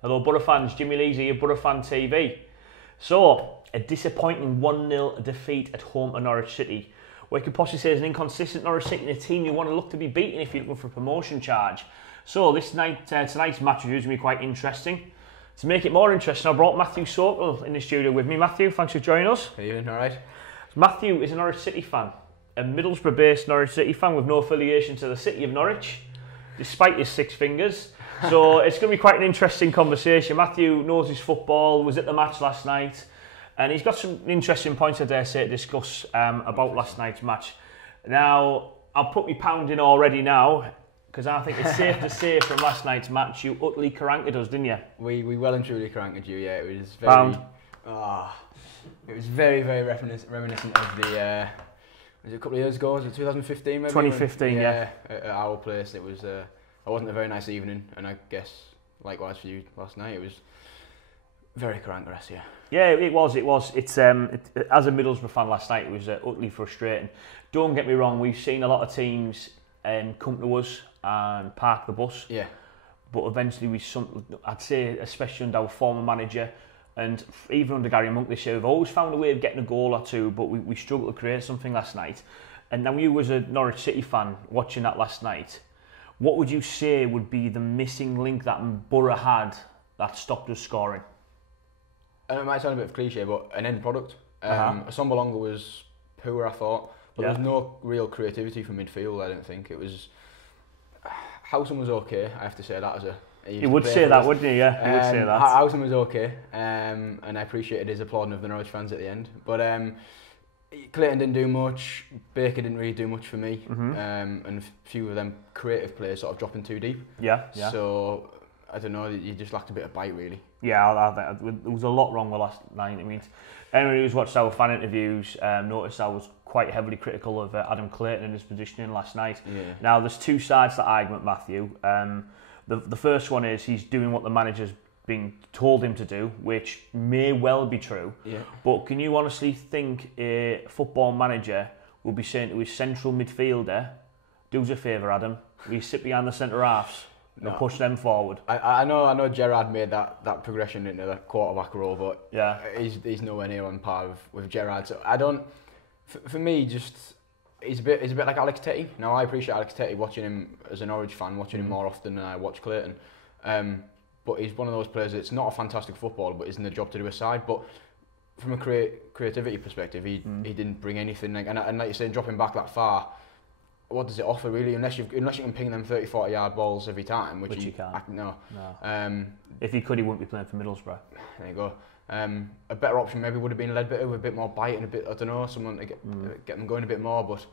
Hello Boro fans, Jimmy Lees here, Boro Fan TV. So, a disappointing 1-0 defeat at home to Norwich City. What you could possibly say is an inconsistent Norwich City and a team you want to look to be beaten if you're looking for a promotion charge. So tonight's match review is going to be quite interesting. To make it more interesting, I brought Matthew Sokol in the studio with me. Matthew, thanks for joining us. How are you doing? All right. Matthew is a Norwich City fan, a Middlesbrough-based Norwich City fan with no affiliation to the city of Norwich, despite his six fingers. So it's going to be quite an interesting conversation. Matthew knows his football, was at the match last night, and he's got some interesting points, I dare say, to discuss about last night's match. Now, I'll put me pound in already now, because I think it's safe to say from last night's match, you utterly cranked us, didn't you? We well and truly cranked you, yeah. It was very... Pound. It was very, very reminiscent of the... was it a couple of years ago? Was it 2015 maybe? 2015, yeah. At our place, it was... It wasn't a very nice evening, and I guess likewise for you last night. It was very crank-rest, yeah. Yeah, it was. It's as a Middlesbrough fan last night, it was utterly frustrating. Don't get me wrong, we've seen a lot of teams come to us and park the bus. Yeah. But eventually I'd say, especially under our former manager, and even under Gary Monk this year, we've always found a way of getting a goal or two, but we struggled to create something last night. And now you, as a Norwich City fan, watching that last night, what would you say would be the missing link that Boro had that stopped us scoring? It might sound a bit of cliche, but an end product. Assombalonga was poor, I thought, but there was no real creativity from midfield, I don't think. It was... Howson was okay, I have to say that as a... You would say that, wouldn't you? Yeah, you would say that. Howson was okay, and I appreciated his applauding of the Norwich fans at the end. But Clayton didn't do much, Baker didn't really do much for me, and a few of them creative players sort of dropping too deep. Yeah. So, I don't know, you just lacked a bit of bite, really. Yeah, I think there was a lot wrong with last night. I mean, anyone who's watched our fan interviews noticed I was quite heavily critical of Adam Clayton and his positioning last night. Yeah. Now, there's two sides to that argument, Matthew. The first one is he's doing what the manager's been told him to do, which may well be true. Yeah. But can you honestly think a football manager will be saying to his central midfielder, do us a favour, Adam, will you sit behind the centre halves and push them forward? I know Gerrard made that progression into the quarterback role, but yeah, he's nowhere near on par with Gerrard. So I don't... For me, just... He's a bit like Alex Tetty. Now, I appreciate Alex Tetty, watching him as a Norwich fan, watching him more often than I watch Clayton. But he's one of those players that's not a fantastic footballer, but isn't the job to do aside. But from a creativity perspective, he didn't bring anything. And like you say, dropping back that far, what does it offer really? Unless you can ping them 30-40 yard balls every time, which you can't. No. If he could, he wouldn't be playing for Middlesbrough. There you go. A better option maybe would have been Ledbetter with a bit more bite and a bit, I don't know, someone to get them going a bit more. But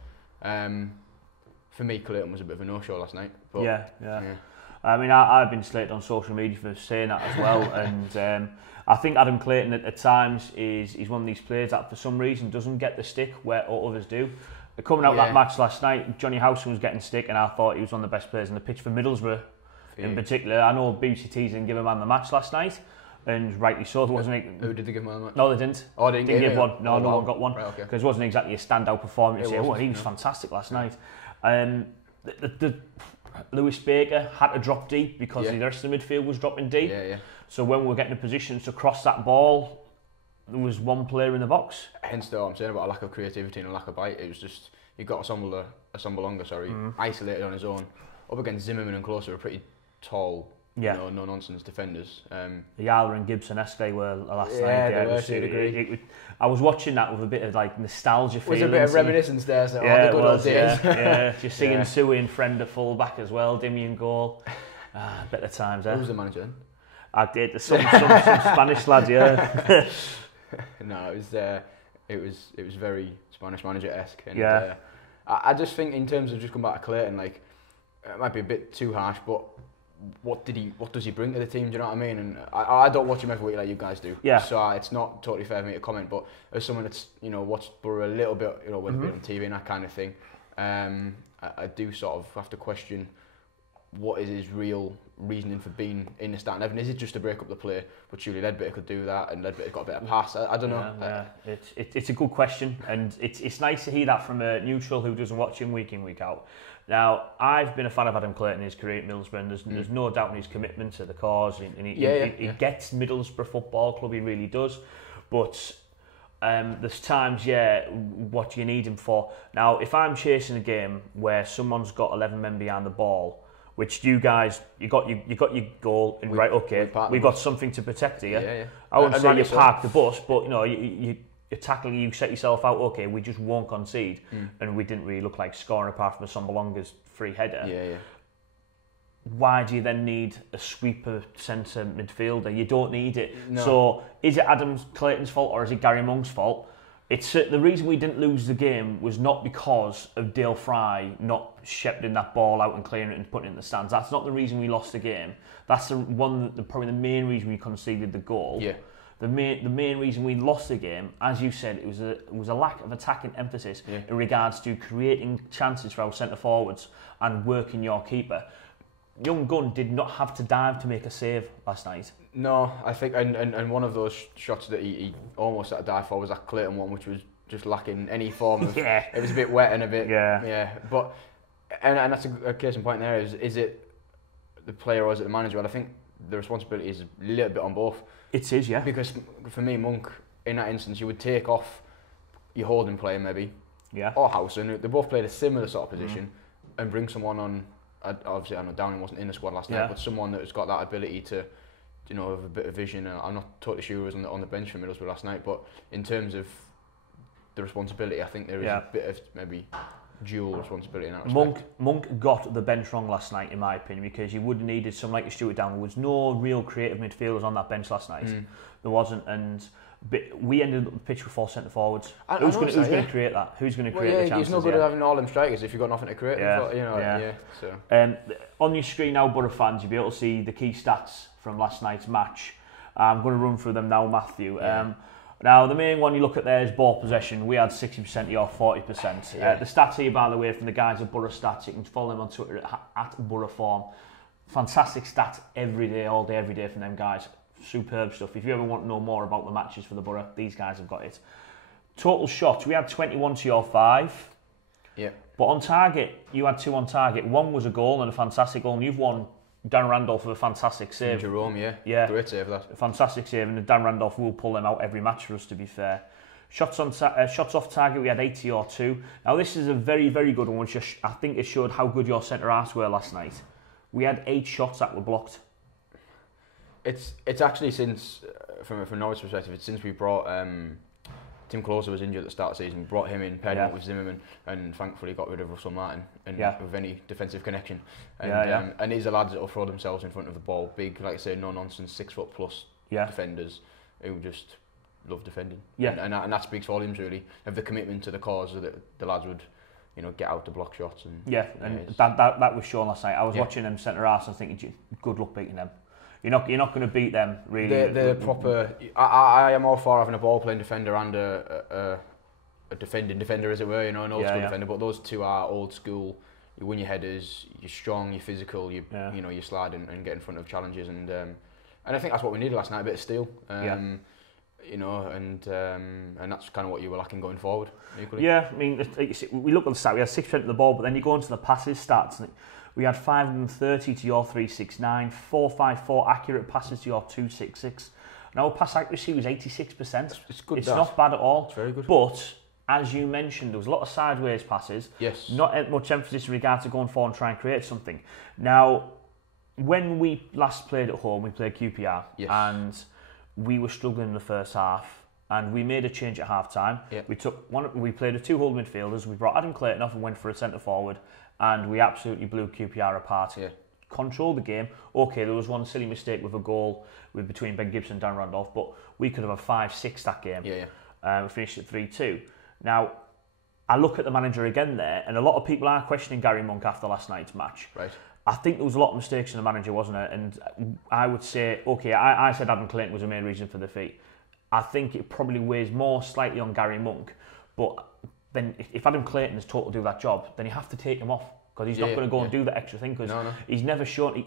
for me, Clayton was a bit of a no-show last night. But, yeah. I mean, I've been slated on social media for saying that as well, and I think Adam Clayton at times is one of these players that for some reason doesn't get the stick where others do. Coming out that match last night, Johnny Howson was getting stick, and I thought he was one of the best players on the pitch for Middlesbrough in particular. I know BCT didn't give a man the match last night, and rightly so. Who did they give him the match? No, they didn't. Oh, they didn't give one. No one got one. Right, okay. Because it wasn't exactly a standout performance. He was fantastic last night. Lewis Baker had to drop deep because the rest of the midfield was dropping deep. Yeah. So when we were getting in positions to cross that ball, there was one player in the box. Hence, though, I'm saying about a lack of creativity and a lack of bite. It was just you got Assombalonga, isolated on his own, up against Zimmerman and Closer, a pretty tall, no nonsense defenders. Yala and Gibson-esque they were last night. Yeah, they were. I was watching that with a bit of like nostalgia. There was a bit of reminiscence there. So all the good old days. Yeah. Just seeing Suey and Friend a full back as well. Dimian Goal. Better times. Who was the manager then? I did. Some Spanish lad. Yeah. No, it was very Spanish manager-esque. And, I just think in terms of just coming back to Clayton, like it might be a bit too harsh, but what does he bring to the team? Do you know what I mean? And I don't watch him every week like you guys do. Yeah. So it's not totally fair for me to comment. But as someone that's watched Boro a little bit, when it's been on TV and that kind of thing, I do sort of have to question what is his real reasoning for being in the starting 11? Is it just to break up the play? But surely Ledbetter could do that, and Ledbetter got a better pass. I don't know. Yeah. It's a good question, and it's nice to hear that from a neutral who doesn't watch him week in, week out. Now, I've been a fan of Adam Clayton in his career at Middlesbrough, and there's no doubt in his commitment to the cause, and he gets Middlesbrough Football Club, he really does. But there's times, what do you need him for? Now, if I'm chasing a game where someone's got 11 men behind the ball, which you guys, you got your goal, and we've got something to protect here. Yeah. I wouldn't say you park the bus, but you're tackling, you set yourself out, okay, we just won't concede, and we didn't really look like scoring apart from Sombalonga's free header. Yeah. Why do you then need a sweeper centre midfielder? You don't need it. No. So is it Adam Clayton's fault or is it Gary Monk's fault? It's the reason we didn't lose the game was not because of Dale Fry not shepherding that ball out and clearing it and putting it in the stands. That's not the reason we lost the game. That's probably the main reason we conceded the goal. Yeah. The main reason we lost the game, as you said, it was a lack of attacking emphasis in regards to creating chances for our centre forwards and working your keeper. Young Gunn did not have to dive to make a save last night. No, I think, and one of those shots that he almost had to dive for was that Clayton one, which was just lacking any form of. Yeah. It was a bit wet and a bit. Yeah. But and that's a case in point there. Is it the player or is it the manager? Well, I think the responsibility is a little bit on both. It is, yeah. Because for me, Monk, in that instance, you would take off your holding player maybe, or Howson. They both played a similar sort of position, and bring someone on. Obviously, I know Downing wasn't in the squad last night, but someone that has got that ability to, have a bit of vision. I'm not totally sure who was on the bench for Middlesbrough last night, but in terms of the responsibility, I think there is a bit of maybe dual responsibility in that respect. Monk got the bench wrong last night, in my opinion, because you would have needed someone like Stuart Downing. There was no real creative midfielders on that bench last night. There wasn't, and we ended up the pitch with 4 centre forwards. Who's going to create that? Who's going to create the chances? It's no good at having all them strikers if you've got nothing to create. So. On your screen now, Boro fans, you'll be able to see the key stats from last night's match. I'm going to run through them now, Matthew. Now, the main one you look at there is ball possession. We had 60% to your 40%. The stats here, by the way, from the guys at Boro Stats. You can follow them on Twitter at Boro Form. Fantastic stats every day, all day, every day from them guys. Superb stuff. If you ever want to know more about the matches for the Boro, these guys have got it. Total shots, we had 21 to your 5. Yeah. But on target, you had 2 on target. One was a goal and a fantastic goal, and you've won Dan Randolph with a fantastic save. Jerome, yeah. Great save, that. Fantastic save, and Dan Randolph will pull them out every match for us, to be fair. Shots off target, we had 80 or 2. Now, this is a very, very good one, which I think it showed how good your centre-halves were last night. We had 8 shots that were blocked. It's actually since, from Norwich perspective, it's since we brought Tim Closer was injured at the start of the season. We brought him in, paired him up with Zimmerman, and thankfully got rid of Russell Martin and with any defensive connection. And and these are lads that will throw themselves in front of the ball, big, like I say, no nonsense, 6 foot plus defenders who just love defending. And that speaks volumes really of the commitment to the cause that the lads would, get out to block shots. And that was shown last night. I was watching them centre halves and thinking, good luck beating them. You're not going to beat them, really. They're proper. I am all for having a ball playing defender and a defending defender, as it were. An old school defender. But those two are old school. You win your headers. You're strong. You're physical. You slide and get in front of challenges. And I think that's what we needed last night. A bit of steel. And that's kind of what you were lacking going forward. Equally. Yeah, I mean, we look at the stat. We had 6% of the ball, but then you go into the passes stats. And we had 530 to your 369, 454 accurate passes to your 266. Now, pass accuracy was 86%. It's good. It's not bad at all. It's very good. But, as you mentioned, there was a lot of sideways passes. Yes. Not much emphasis in regard to going forward and try and create something. Now, when we last played at home, we played QPR. Yes. And we were struggling in the first half. And we made a change at half-time. Yep. We played a 2 hold midfielders. We brought Adam Clayton off and went for a centre-forward. And we absolutely blew QPR apart. Yeah. Controlled the game. Okay, there was one silly mistake with a goal between Ben Gibson and Dan Randolph, but we could have a 5-6 that game. We finished at 3-2. Now, I look at the manager again there, and a lot of people are questioning Gary Monk after last night's match. Right. I think there was a lot of mistakes in the manager, wasn't there? And I would say, okay, I said Adam Clayton was the main reason for the defeat. I think it probably weighs more slightly on Gary Monk, but then if Adam Clayton is told to do that job, then you have to take him off. because he's not going to go and do the extra thing, because he's never shown.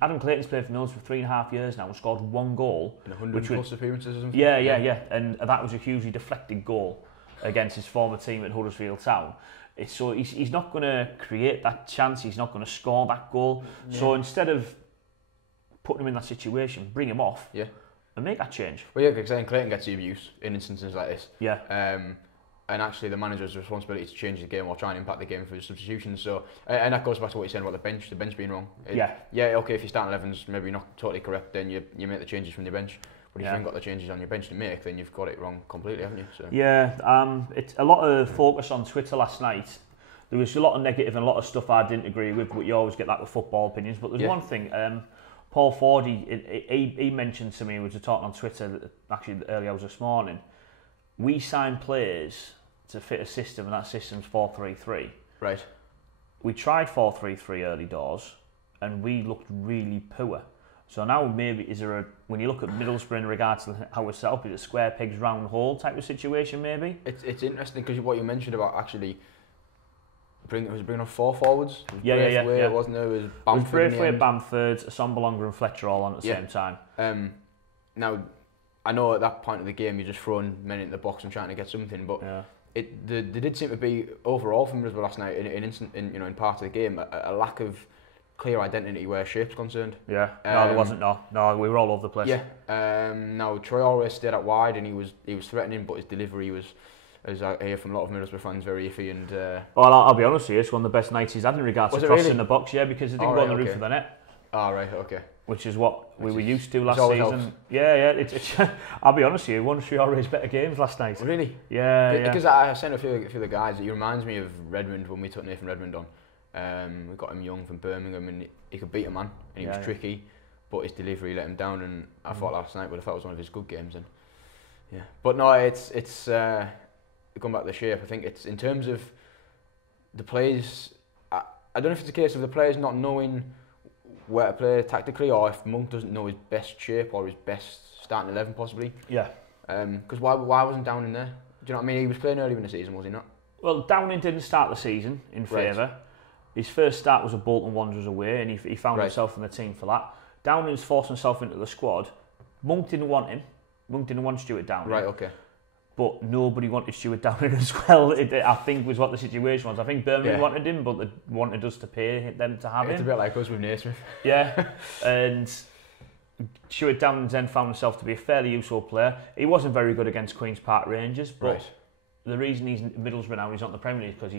Adam Clayton's played for Mills for 3.5 years now and scored 1 goal in 100 plus appearances or something. Yeah, and that was a hugely deflected goal against his former team at Huddersfield Town. So he's not going to create that chance. He's not going to score that goal. So instead of putting him in that situation, bring him off and make that change. Well, yeah, because then Clayton gets the abuse in instances like this. Yeah. And actually the manager's responsibility to change the game or try and impact the game through substitutions. So, and that goes back to what you're saying about the bench being wrong. Okay, if your starting 11's maybe not totally correct, then you make the changes from the bench. But if you haven't got the changes on your bench to make, then you've got it wrong completely, haven't you? So. Yeah, it's a lot of focus on Twitter last night. There was a lot of negative and a lot of stuff I didn't agree with, but you always get that with football opinions. But there's one thing, Paul Ford, he mentioned to me, we were talking on Twitter, actually the early hours this morning, we sign players to fit a system, and that system's 4-3-3. Right. We tried 4-3-3 early doors, and we looked really poor. So now maybe, when you look at Middlesbrough in regards to how we're set up, is it square pegs round hole type of situation maybe? It's interesting because what you mentioned about actually bringing on 4 forwards. Yeah. Wasn't there? It was Bamford. It was Braithwaite, Bamford, Assombalonga and Fletcher all on at the same time. Now, I know at that point of the game you're just throwing men into the box and trying to get something, but there did seem to be overall from Middlesbrough last night in part of the game a lack of clear identity where shape's concerned. No, there wasn't. No, we were all over the place. Now Troy always stayed out wide and he was threatening, but his delivery was, as I hear from a lot of Middlesbrough fans, very iffy. And well, I'll be honest with you, it's one of the best nights he's had in regards to crossing the box. Yeah, because it didn't go on the roof of the net. Oh, right, okay. Which is what we were used to last season. Helps. It's I'll be honest with you, one of Traore's better games last night. Really? Yeah. Because I sent a few of the guys. He reminds me of Redmond when we took Nathan Redmond on. We got him young from Birmingham, and he could beat a man, and he was tricky, but his delivery let him down. And I thought last night, but I thought it was one of his good games. And but no, it's going back to the shape. I think it's in terms of the players. I don't know if it's a case of the players not knowing where to play tactically, or if Monk doesn't know his best shape or his best starting 11 possibly. Yeah. Because why wasn't Downing there? Do you know what I mean? He was playing earlier in the season, was he not? Well, Downing didn't start the season in favour. His first start was at Bolton Wanderers away, and he found himself in the team for that. Downing's forced himself into the squad. Monk didn't want him. Monk didn't want Stuart Downing. Right, okay. But nobody wanted Stuart Downing as well. I think was what the situation was. I think Birmingham wanted him, but they wanted us to pay them to have him. It's a bit like us with Naismith. Yeah, and Stuart Downing then found himself to be a fairly useful player. He wasn't very good against Queen's Park Rangers, but the reason he's Middlesbrough now, he's not in the Premier League, because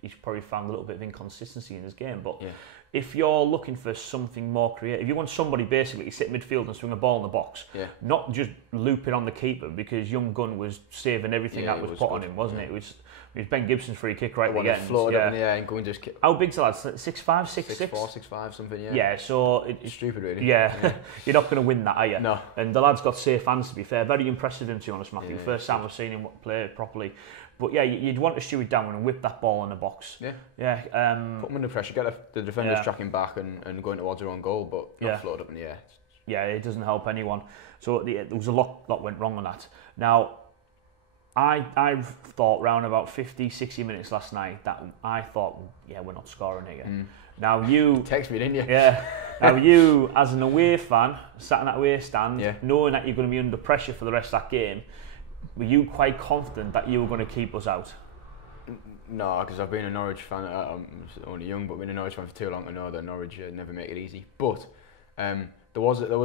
he's probably found a little bit of inconsistency in his game. But if you're looking for something more creative, you want somebody basically to sit midfield and swing a ball in the box, not just looping on the keeper, because Young Gun was saving everything that was put on him, wasn't it? It was Ben Gibson's free kick right at the end. Floated up in the air and going just. How big's the lad? 6'5", 6'6"? 6'4", 6'5", something. Yeah. Yeah, so it's stupid, really. Yeah, you're not going to win that, are you? No. And the lad's got safe hands, to be fair. Very impressive, him, to be honest, Matthew. First time I've seen him play properly. But yeah, you'd want to Stuart Downing and whip that ball in the box. Yeah. Put him under pressure, get the defenders tracking back and going towards their own goal, but not float up in the air. Yeah, it doesn't help anyone. So there was a lot went wrong on that. Now, I thought round about 50, 60 minutes last night that I thought, we're not scoring here. Now you text me, didn't you? Yeah. Now you, as an away fan, sat in that away stand, knowing that you're going to be under pressure for the rest of that game, were you quite confident that you were going to keep us out? No, because I've been a Norwich fan. I'm only young, but been a Norwich fan for too long to know that Norwich never make it easy. But there was. I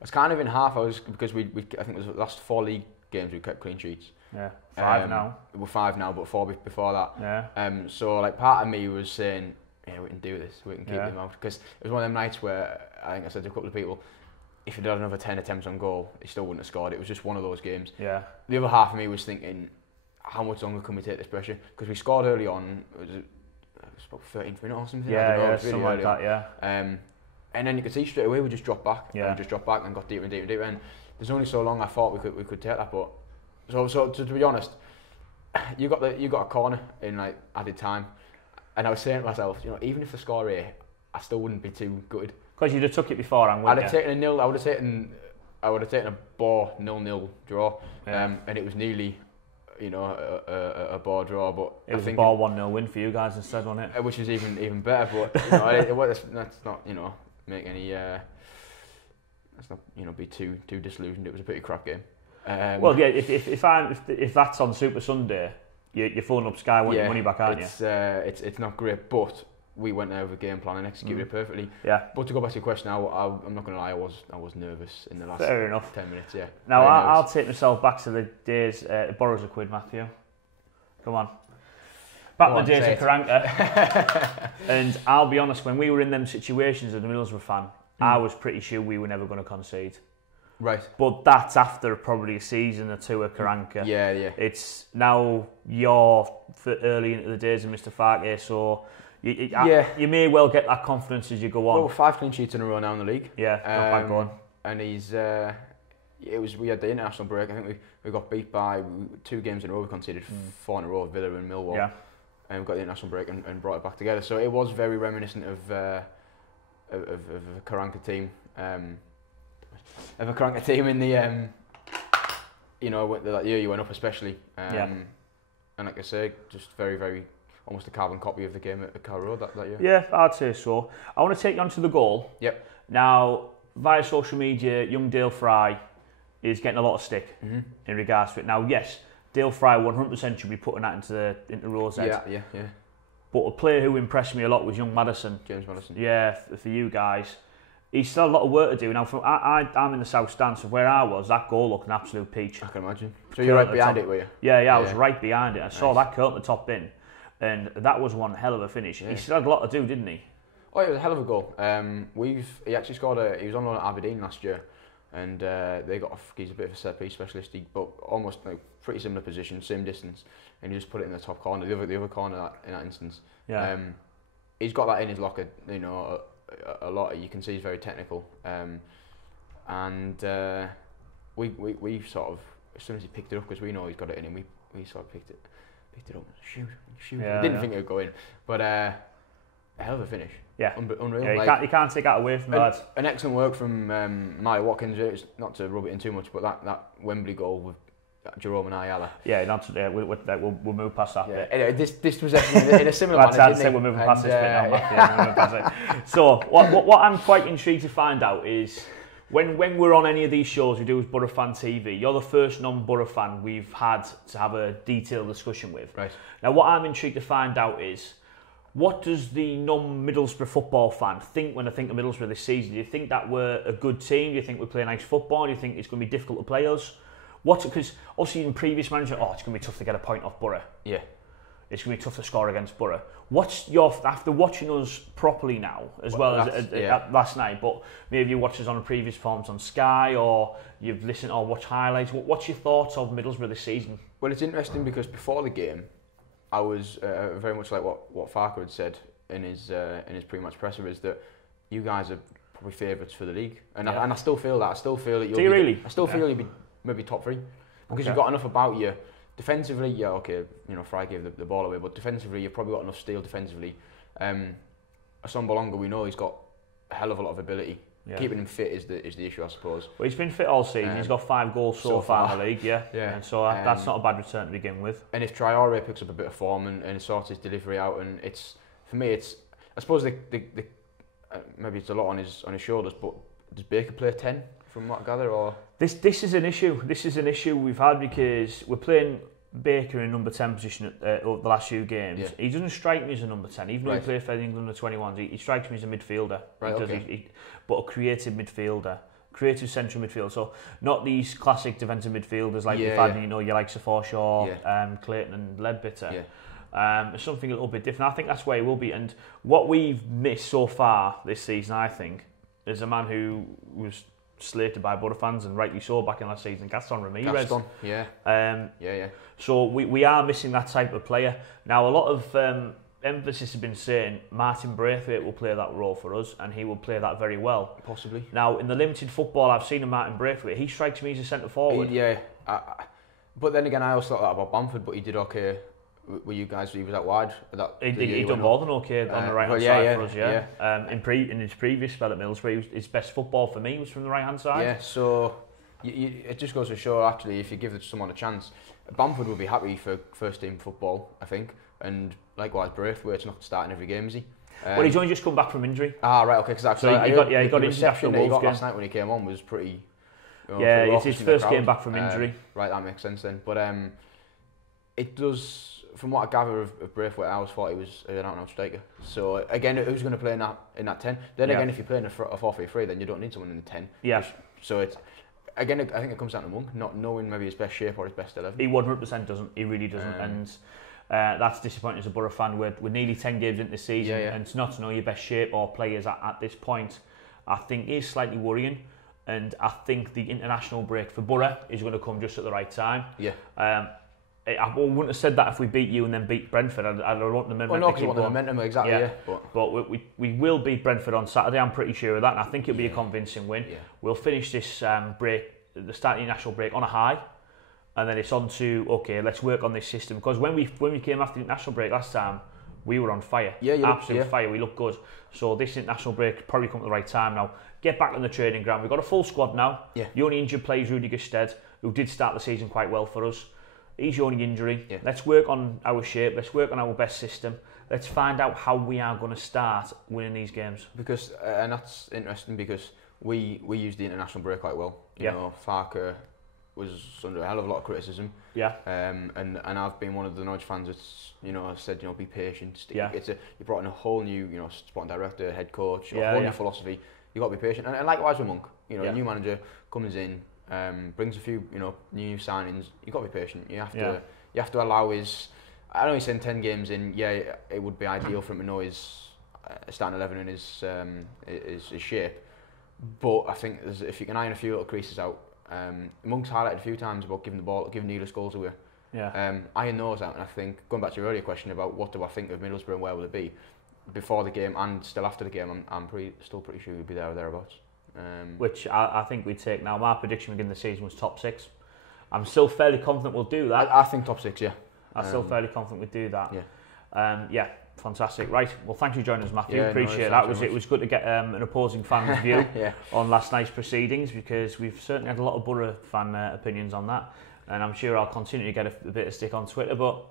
was kind of in half. Because we I think it was the last 4 league games we kept clean sheets. Yeah, 5 now. We're 5 now, but 4 before that. Yeah. So like part of me was saying, we can do this. We can keep them out, because it was one of them nights where I think I said to a couple of people, if he'd had another 10 attempts on goal, he still wouldn't have scored. It was just one of those games. Yeah. The other half of me was thinking, how much longer can we take this pressure? Because we scored early on. It was about 13th minute or something. Yeah, something like that. Yeah. And then you could see straight away we just dropped back. Yeah. And just dropped back and got deeper and deeper and deeper. And there's only so long I thought we could take that. But so to be honest, you got a corner in like added time, and I was saying to myself, even if the score here, I still wouldn't be too good. Because you'd have took it before, and I'd have taken a nil. I would have taken a Boro 0-0 draw, and it was nearly a ball draw, but it was a ball 1-0 win for you guys instead, wasn't it? Which was even better. But that's not make any let's not be too disillusioned. It was a pretty crap game. Well, yeah, if that's on Super Sunday, you're phoning up Sky, want your money back, aren't you? It's not great, but we went there with a game plan and executed it perfectly. Yeah. But to go back to your question, I'm not going to lie, I was nervous in the last 10 minutes. Yeah. Now I'll take myself back to the days. Boro's a quid, Matthew. Come on. Back in the days of Karanka. And I'll be honest, when we were in them situations as a Middlesbrough fan, I was pretty sure we were never going to concede. Right. But that's after probably a season or two at Karanka. Yeah, yeah. It's now you're early into the days of Mr. Farke, so you may well get that confidence as you go on. Well, 5 clean sheets in a row now in the league. Yeah, not bad going. And we had the international break. I think we got beat by 2 games in a row. We conceded 4 in a row, Villa and Millwall. Yeah. And we got the international break and brought it back together. So it was very reminiscent of a Karanka team. Of a Karanka team in the that year you went up especially. And like I say, just very, very almost a carbon copy of the game at Carrow Road that year. Yeah, I'd say so. I want to take you on to the goal. Yep. Now, via social media, young Dale Fry is getting a lot of stick in regards to it. Now, yes, Dale Fry 100% should be putting that into Rosehead. Yeah. But a player who impressed me a lot was young Maddison. James Maddison. Yeah, for you guys. He's still a lot of work to do. Now, I'm in the south stand, so where I was, that goal looked an absolute peach. I can imagine. So you're right behind it, were you? Yeah, I was right behind it. I saw that curl at the top bin, and that was one hell of a finish. Yeah. He still had a lot to do, didn't he? Oh, it was a hell of a goal. He actually scored he was on loan at Aberdeen last year, and he's a bit of a set piece specialist, but almost pretty similar position, same distance, and he just put it in the top corner, the other corner in that instance. Yeah. He's got that in his locker, a lot. You can see he's very technical, and we sort of, as soon as he picked it up, because we know he's got it in him, we sort of picked it up, shoot. Yeah, didn't think it would go in, but a hell of a finish. Yeah, unreal. Yeah, you can't take that away from that. An excellent work from Maya Watkins. It's not to rub it in too much, but that Wembley goal with Jerome and Ayala. Yeah, we'll move past that bit. Anyway, this was in a similar manner. I'd say we're moving past this bit now, Matthew. So, what I'm quite intrigued to find out is when we're on any of these shows we do with Boro Fan TV, you're the first non-Boro fan we've had to have a detailed discussion with. Right. Now, what I'm intrigued to find out is, what does the non-Middlesbrough football fan think when they think of Middlesbrough this season? Do you think that we're a good team? Do you think we play nice football? Do you think it's going to be difficult to play us? Because obviously in previous management, it's going to be tough to get a point off Boro. Yeah. It's going to be tough to score against Boro. What's after watching us properly now, as well as last night, but maybe you watched us on previous forms on Sky, or you've listened or watched highlights, what's your thoughts of Middlesbrough this season? Well, it's interesting because before the game, I was very much like what Farke had said in his pre-match presser, is that you guys are probably favourites for the league, and I still feel that. I still feel that really? I still feel you'll be maybe top 3 because you've got enough about you. Defensively, Fry gave the ball away, but defensively, you've probably got enough steel defensively. Assombalonga, we know he's got a hell of a lot of ability. Yeah. Keeping him fit is the issue, I suppose. Well, he's been fit all season. He's got 5 goals so far in the league, and so that's not a bad return to begin with. And if Traore picks up a bit of form and sorts his delivery out, and for me, I suppose maybe it's a lot on his shoulders, but does Baker play 10 from what I gather, or this is an issue. This is an issue we've had because we're playing Baker in number 10 position over the last few games. Yeah. He doesn't strike me as a number 10, even though he plays for the England under 21s. He strikes me as a midfielder. Right, but a creative midfielder, creative central midfielder. So not these classic defensive midfielders like we've had, your likes of Forshaw, Clayton and Ledbetter. Yeah. Something a little bit different. I think that's where he will be. And what we've missed so far this season, I think, is a man who was slated by Boro fans, and rightly so, back in last season, Gaston Ramirez. So we are missing that type of player. Now, a lot of emphasis has been saying Martin Braithwaite will play that role for us, and he will play that very well. Possibly. Now, in the limited football I've seen of Martin Braithwaite, he strikes me as a centre forward. But then again, I also thought that about Bamford, but he did okay with you guys. He was out wide. He done more than okay on the right hand side for us. In his previous spell at Middlesbrough, his best football for me was from the right hand side. Yeah, so it just goes to show, actually, if you give someone a chance, Bamford would be happy for first team football, I think, and likewise Braithwaite's not starting every game, is he? Well, he's only just come back from injury. Ah, right, okay, because so he got injured after the Wolves he got game. Last night when he came on was pretty. Yeah, it's his first game back from injury. Right, that makes sense then. But it does, from what I gather of Braithwaite, I always thought he was an out-and-out striker. So again, who's going to play in that 10? Then again, if you're playing a 4-3-3, then you don't need someone in the 10. Yeah. So it's again, I think it comes down to Monk not knowing maybe his best shape or his best 11. He 100% doesn't. He really doesn't. And that's disappointing as a Boro fan. We're nearly 10 games into the season, and to not know your best shape or players at this point, I think is slightly worrying. And I think the international break for Boro is going to come just at the right time. Yeah. I wouldn't have said that if we beat you and then beat Brentford. I don't want the momentum. Well, no, because you want the momentum, exactly. Yeah. But we will beat Brentford on Saturday. I'm pretty sure of that, and I think it'll be a convincing win. Yeah. We'll finish this break, the start of the national break, on a high, and then it's on to let's work on this system. Because when we came after the international break last time, we were on fire. Yeah, absolute fire. We looked good. So this international break probably come at the right time now. Get back on the training ground. We've got a full squad now. Yeah. The only injured player is Rudiger Stead, who did start the season quite well for us. He's your only injury. Yeah. Let's work on our shape. Let's work on our best system. Let's find out how we are going to start winning these games. Because and that's interesting because we used the international break quite well. You know, Farker was under a hell of a lot of criticism. Yeah. And I've been one of the Norwich fans that's said be patient. Yeah. You brought in a whole new sporting director, head coach, a whole new philosophy. You got to be patient. And likewise with Monk. A new manager comes in. Brings a few, new signings. You've got to be patient. You have to allow his. I know he's in 10 games in. Yeah, it would be ideal for him to know his starting 11 and his shape. But I think if you can iron a few little creases out, Monk's highlighted a few times about giving needless goals away. Yeah. Iron those out, and I think going back to your earlier question about what do I think of Middlesbrough and where will it be before the game and still after the game, I'm still pretty sure we'd be there or thereabouts. Which I think we'd take now. My prediction beginning of the season was top 6. I'm still fairly confident we'll do that. I think top 6, yeah. I'm still fairly confident we'll do that. Yeah. Fantastic. Right. Well, thank you for joining us, Matthew. Appreciate that. It was good to get an opposing fan's view on last night's proceedings, because we've certainly had a lot of Boro fan opinions on that, and I'm sure I'll continue to get a bit of stick on Twitter, but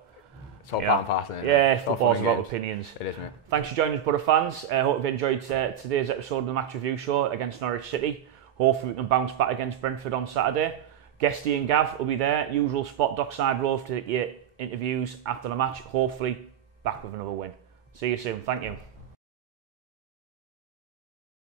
it's all part and parcel. Yeah, football's about opinions. It is, mate. Thanks for joining us, Boro fans. I hope you've enjoyed today's episode of the Match Review Show against Norwich City. Hopefully we can bounce back against Brentford on Saturday. Guesty and Gav will be there. Usual spot, Dockside Road, to your interviews after the match. Hopefully back with another win. See you soon. Thank you.